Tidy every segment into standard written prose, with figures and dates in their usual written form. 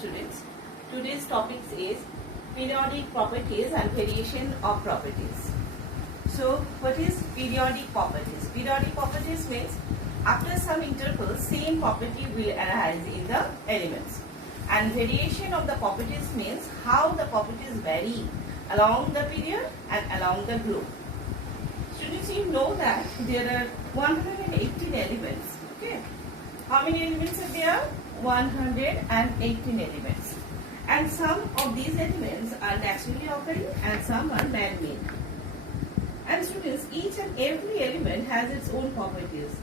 students. Today's topic is periodic properties and variation of properties. So what is periodic properties? Periodic properties means after some interval same property will arise in the elements, and variation of the properties means how the properties vary along the period and along the group. Students, you know that there are 118 elements. Okay, how many elements are there? 118 elements, and some of these elements are naturally occurring and some are man-made. And students, each and every element has its own properties,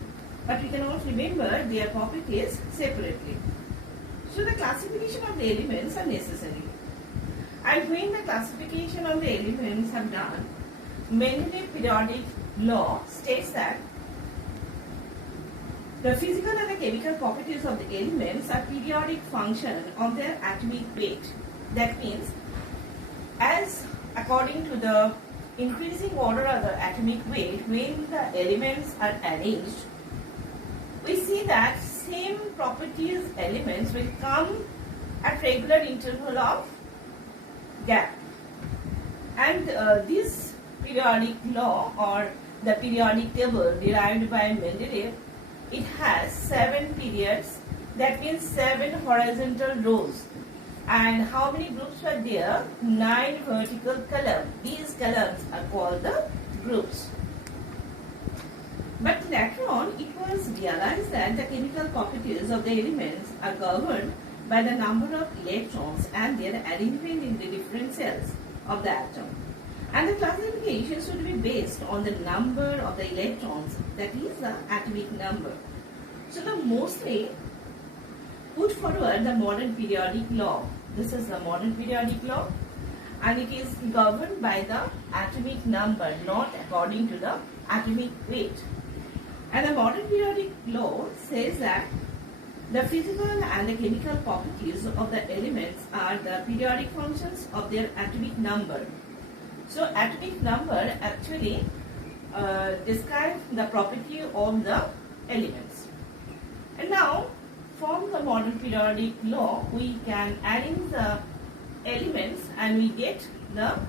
but we cannot remember their properties separately. So the classification of the elements are necessary. And when the classification of the elements are done, Mendeleev periodic law states that the physical and the chemical properties of the elements are periodic function of their atomic weight. That means, as according to the increasing order of the atomic weight, when the elements are arranged, we see that same properties elements will come at regular interval of gap. And this periodic law or the periodic table derived by Mendeleev, it has 7 periods, that means 7 horizontal rows. And how many groups were there? 9 vertical columns. These columns are called the groups. But later on, it was realized that the chemical properties of the elements are governed by the number of electrons and their arrangement in the different cells of the atom. And the classification should be based on the number of the electrons, that is the atomic number. So the mostly put forward the modern periodic law. This is the modern periodic law, and it is governed by the atomic number, not according to the atomic weight. And the modern periodic law says that the physical and the chemical properties of the elements are the periodic functions of their atomic number. So atomic number actually describes the property of the elements. And now, from the modern periodic law, we can arrange the elements and we get the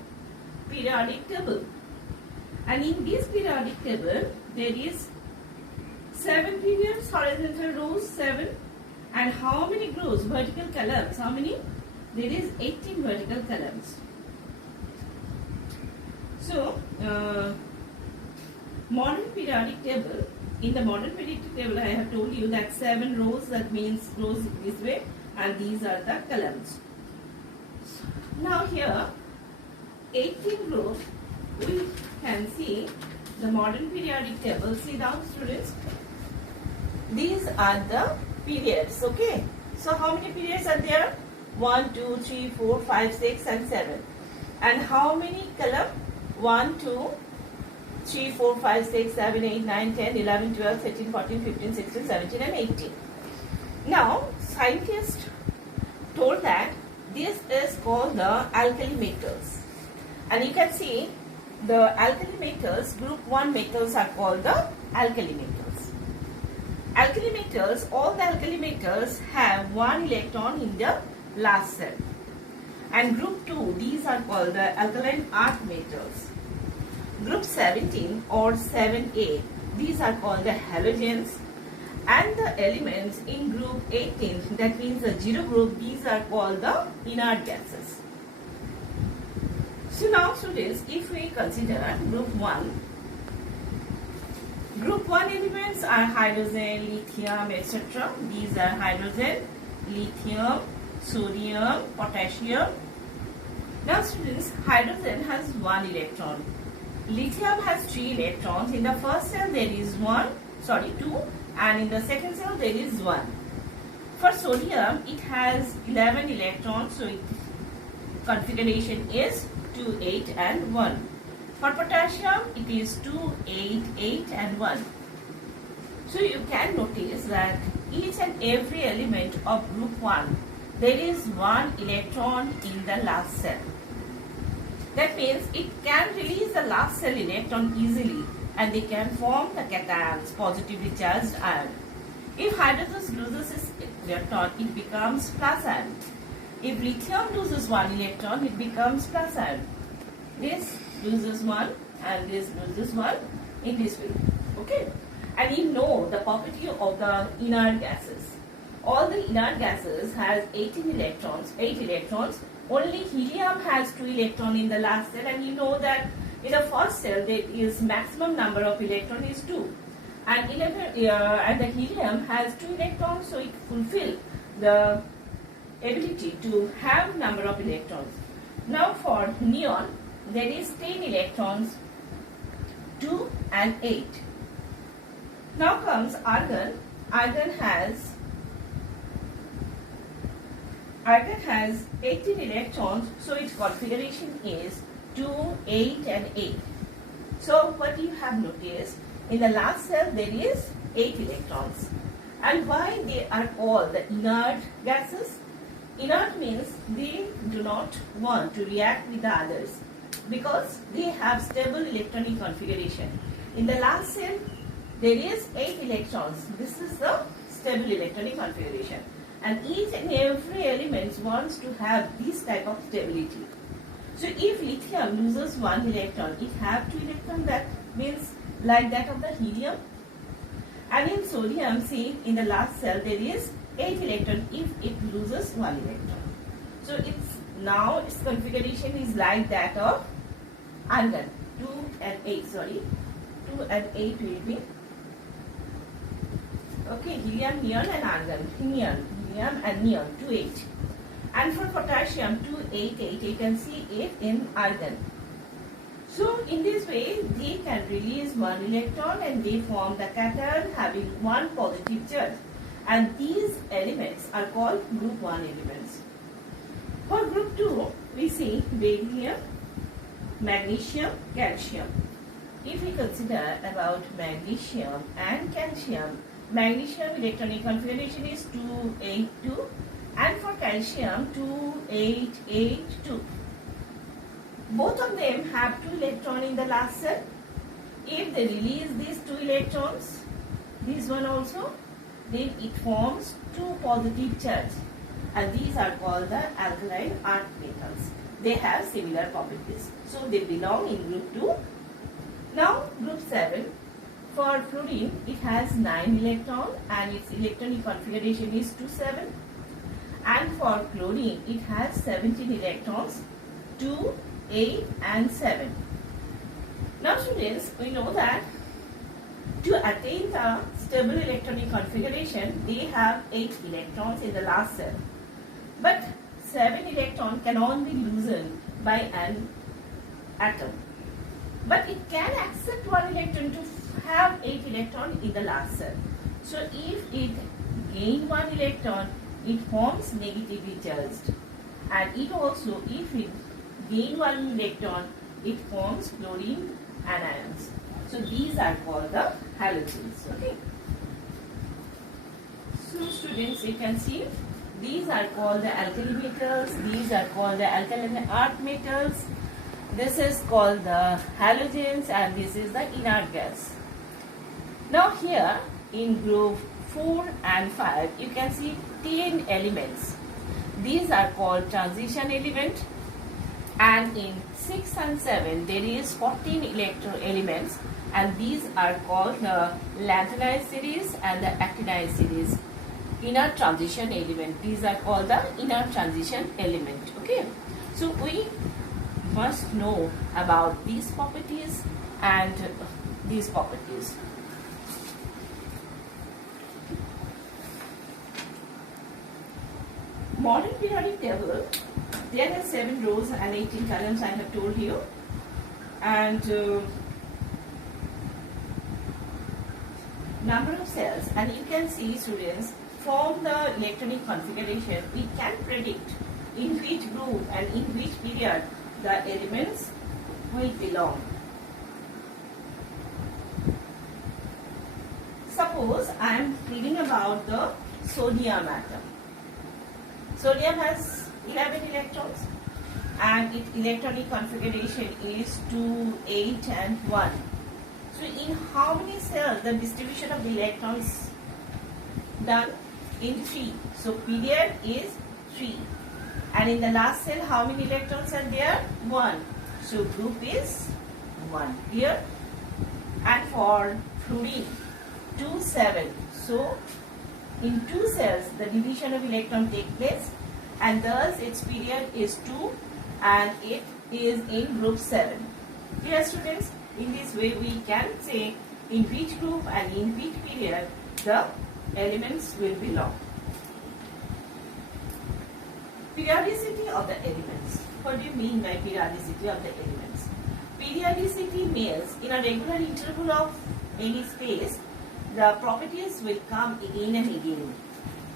periodic table. And in this periodic table, there is 7 periods, horizontal rows, 7. And how many rows? Vertical columns. How many? There is 18 vertical columns. So, modern periodic table, in the modern periodic table I have told you that 7 rows, that means rows this way, and these are the columns. Now here, 18 rows, we can see the modern periodic table. See down, students. These are the periods, okay? So how many periods are there? 1, 2, 3, 4, 5, 6 and 7. And how many columns? 1, 2, 3, 4, 5, 6, 7, 8, 9, 10, 11, 12, 13, 14, 15, 16, 17 and 18. Now, scientists told that this is called the alkali metals. And you can see the alkali metals, group 1 metals are called the alkali metals. Alkali metals, all the alkali metals have 1 electron in the last cell. And group 2, these are called the alkaline earth metals. Group 17 or 7A, these are called the halogens. And the elements in group 18, that means the 0 group, these are called the inert gases. So now students, if we consider group 1, group 1 elements are hydrogen, lithium, etc. These are hydrogen, lithium, sodium, potassium. Now students, hydrogen has 1 electron. Lithium has 3 electrons. In the first cell there is 2, and in the second cell there is 1. For sodium, it has 11 electrons, so its configuration is 2, 8 and 1. For potassium, it is 2, 8, 8 and 1. So you can notice that each and every element of group 1, there is 1 electron in the last cell. That means it can release the last cell electron easily, and they can form the cations, positively charged ion. If hydrogen loses its electron, it becomes plus ion. If lithium loses one electron, it becomes plus ion. This loses one and this loses one in this way. Okay? And you know the property of the inert gases. All the inert gases has 8 electrons. Only helium has 2 electrons in the last cell, and you know that in the first cell there is maximum number of electrons is 2. And the helium has 2 electrons, so it fulfills the ability to have number of electrons. Now for neon, there is 10 electrons, 2 and 8. Now comes argon. Argon has 18 electrons, so its configuration is 2, 8 and 8. So what you have noticed, in the last cell there is 8 electrons. And why they are called the inert gases? Inert means they do not want to react with the others because they have stable electronic configuration. In the last cell there is 8 electrons. This is the stable electronic configuration. And each and every element wants to have this type of stability. So if lithium loses one electron, it have 2 electrons, that means like that of the helium. And in sodium, see, in the last cell there is 8 electrons if it loses one electron. So its configuration is like that of argon. 2 and 8 will be. Okay, helium, neon and argon. Helium and neon, 2, 8. And for potassium, 2, 8, 8. You can see 8 in argon. So in this way, they can release one electron and they form the cation having one positive charge. And these elements are called group 1 elements. For group 2, we see barium, magnesium, calcium. If we consider about magnesium and calcium, magnesium electronic configuration is 2, 8, 2, and for calcium 2, 8, 8, 2. Both of them have 2 electrons in the last cell. If they release these 2 electrons, this one also, then it forms 2 positive charges, and these are called the alkaline earth metals. They have similar properties, so they belong in group 2. Now group 7. For fluorine, it has 9 electrons and its electronic configuration is 2, 7. And for chlorine, it has 17 electrons, 2, 8 and 7. Now students, we know that to attain the stable electronic configuration, they have 8 electrons in the last cell. But 7 electrons cannot be loosened by an atom. But it can accept 1 electron to have 8 electrons in the last cell. So if it gains 1 electron, it forms negatively charged. And it also, if it gains 1 electron, it forms chlorine anions. So these are called the halogens. Okay. So students, you can see these are called the alkali metals. These are called the alkaline earth metals. This is called the halogens, and this is the inert gas. Now here in group 4 and 5, you can see 10 elements. These are called transition element, and in 6 and 7 there is 14 electron elements, and these are called the lanthanide series and the actinide series. Inert transition element. These are called the inert transition element. Okay. So we must know about these properties and these properties. Modern periodic table, there are 7 rows and 18 columns, I have told you, and number of cells, and you can see students from the electronic configuration we can predict in which group and in which period the elements will belong. Suppose I am reading about the sodium atom. Sodium has 11 electrons and its electronic configuration is 2, 8 and 1. So in how many cells the distribution of the electrons done? In 3. So period is 3. And in the last cell, how many electrons are there? 1. So group is 1. Clear? And for fluorine, 2, 7. So in 2 cells, the division of electron takes place, and thus its period is 2 and it is in group 7. Dear students, in this way we can say in which group and in which period the elements will belong. Periodicity of the elements. What do you mean by periodicity of the elements? Periodicity means in a regular interval of any space, the properties will come again and again.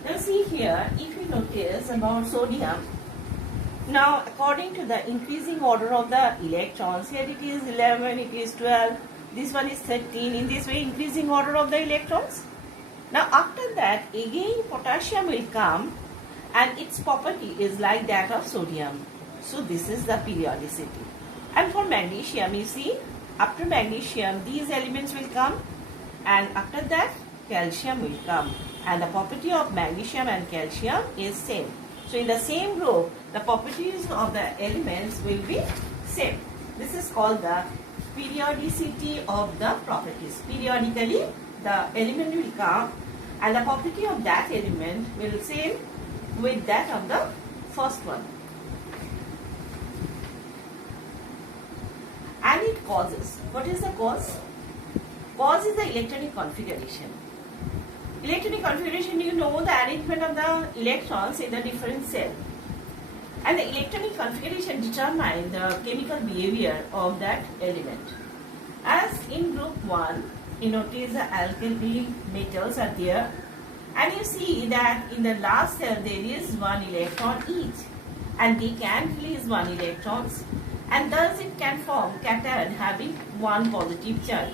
Now see here, if you notice about sodium, now according to the increasing order of the electrons, here it is 11, it is 12, this one is 13, in this way increasing order of the electrons. Now after that again potassium will come and its property is like that of sodium. So this is the periodicity. And for magnesium, you see, after magnesium these elements will come, and after that calcium will come, and the property of magnesium and calcium is same. So in the same group the properties of the elements will be same. This is called the periodicity of the properties. Periodically the element will come and the property of that element will same with that of the first one. And it causes. What is the cause? Cause is the electronic configuration. Electronic configuration, you know the arrangement of the electrons in the different cell. And the electronic configuration determines the chemical behavior of that element. As in group 1, you notice the alkali metals are there. And you see that in the last cell there is 1 electron each. And they can release 1 electrons. And thus it can form cation having 1 positive charge.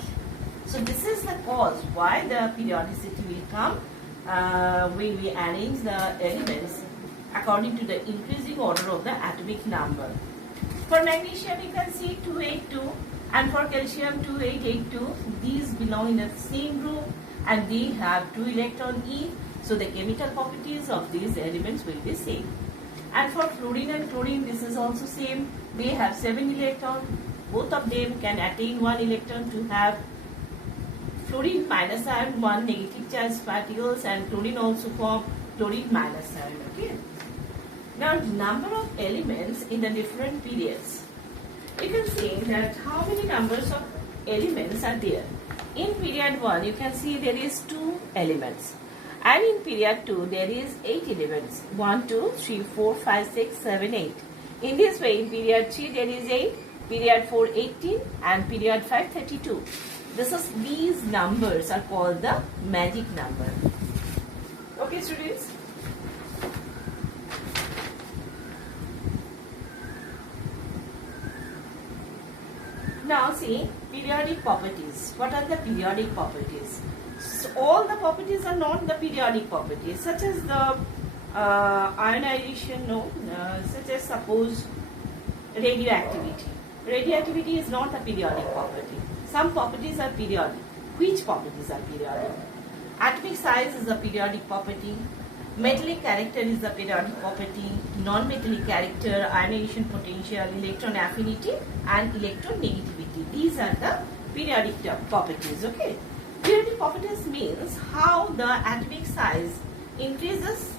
So this is the cause why the periodicity will come when we arrange the elements according to the increasing order of the atomic number. For magnesium you can see 282, and for calcium 2882. These belong in the same group and they have 2 electrons each. So the chemical properties of these elements will be same. And for fluorine and chlorine, this is also same. They have 7 electrons. Both of them can attain 1 electron to have fluorine minus ion, 1 negative charge particles, and chlorine also form chlorine minus ion. Okay. Now number of elements in the different periods. You can see that how many numbers of elements are there. In period 1 you can see there is 2 elements. And in period 2 there is 8 elements. 1, 2, 3, 4, 5, 6, 7, 8. In this way in period 3 there is 8, period 4 18 and period 5 32. These numbers are called the magic number. Okay students. Now see periodic properties. What are the periodic properties? So all the properties are not the periodic properties, such as the ionization, such as suppose radioactivity. Radioactivity is not a periodic property. Some properties are periodic. Which properties are periodic? Atomic size is a periodic property. Metallic character is the periodic property. Non-metallic character, ionization potential, electron affinity and electron negativity. These are the periodic properties. Okay. Periodic properties means how the atomic size increases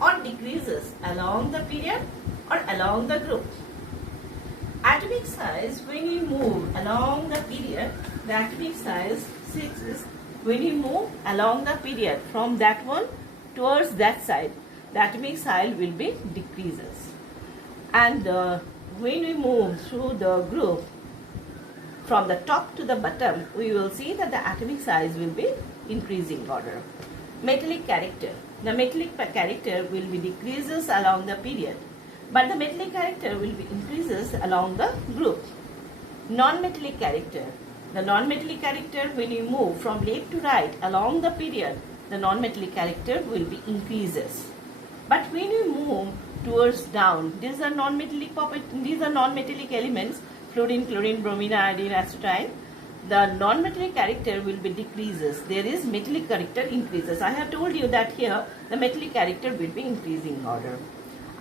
or decreases along the period or along the group. Atomic size, when you move along the period, the atomic size is when you move along the period from that one towards that side, the atomic size will be decreases. And when we move through the group from the top to the bottom, we will see that the atomic size will be increasing order. Metallic character. The metallic character will be decreases along the period, but the metallic character will be increases along the group. Non-metallic character. The non-metallic character, when you move from left to right along the period, the non-metallic character will be increases. But when you move towards down, these are non-metallic elements, fluorine, chlorine, bromine, iodine, acetylene. The non-metallic character will be decreases. There is metallic character increases. I have told you that here the metallic character will be increasing order.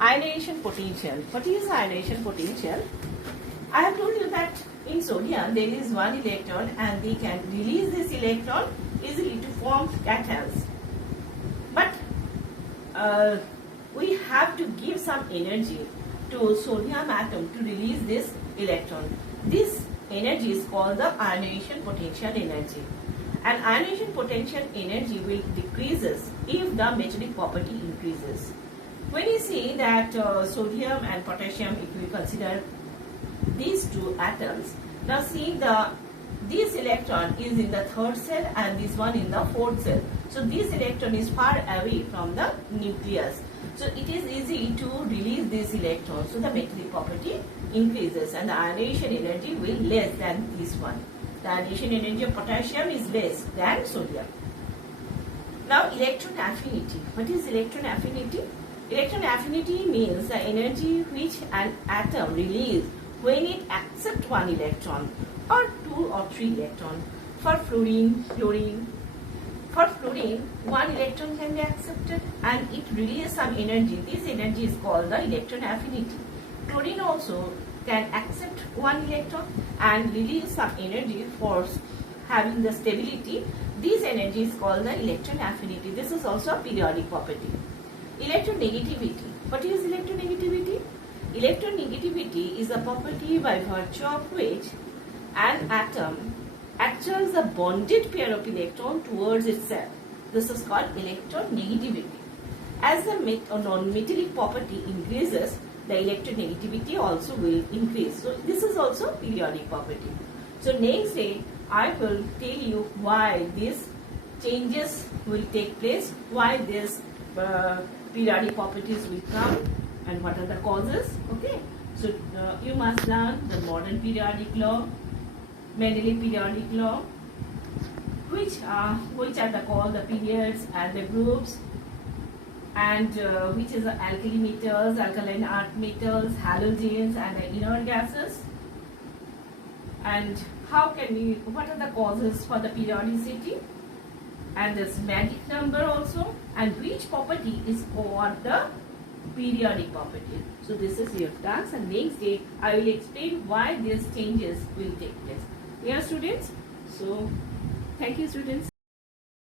ionization potential. What is ionization potential? I have told you that in sodium there is one electron and they can release this electron easily to form cations. But we have to give some energy to sodium atom to release this electron. This energy is called the ionization potential energy. And ionization potential energy will decreases if the metallic property increases. When you see that sodium and potassium, if we consider these two atoms, now see this electron is in the third cell and this one in the fourth cell. So this electron is far away from the nucleus. So it is easy to release this electron. So the metallic property increases and the ionization energy will less than this one. The ionization energy of potassium is less than sodium. Now electron affinity. What is electron affinity? Electron affinity means the energy which an atom releases when it accepts one electron or two or three electrons. For fluorine, chlorine. For fluorine, one electron can be accepted and it releases some energy. This energy is called the electron affinity. Chlorine also can accept one electron and release some energy for having the stability. This energy is called the electron affinity. This is also a periodic property. Electronegativity. What is electronegativity? Electronegativity is a property by virtue of which an atom attracts a bonded pair of electrons towards itself. This is called electronegativity. As the non-metallic property increases, the electronegativity also will increase. So this is also periodic property. So next day I will tell you why these changes will take place, why these periodic properties will come and what are the causes. Okay, so you must learn the modern periodic law, Mendeleev periodic law, which are called the periods and the groups, and which is the alkali metals, alkaline earth metals, halogens and the inert gases, and what are the causes for the periodicity, and this magic number also, and which property is called the periodic property. So this is your task, and next day I will explain why these changes will take place. Yeah, students. So thank you, students.